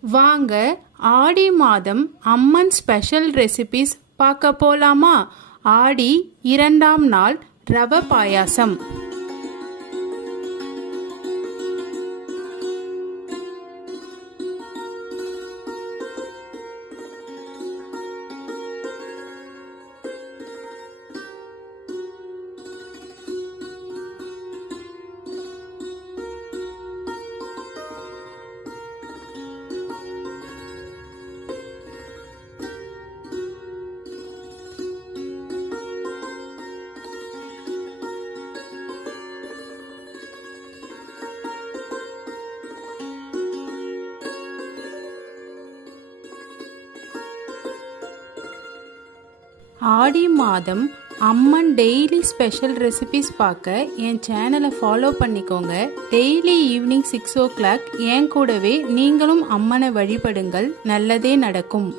வாங்க ஆடி மாதம் அம்மன் special recipes பார்க்க போலாமா? ஆடி இரண்டாம் நாள் ரவ பாயாசம். ஆடி மாதம் அம்மன் டெய்லி ஸ்பெஷல் ரெசிபிஸ் பார்க்க என் சேனலை ஃபாலோ பண்ணிக்கோங்க. Daily evening six o'clock என் கூடவே நீங்களும் அம்மனை வழிபடுங்கள். நல்லதே நடக்கும்.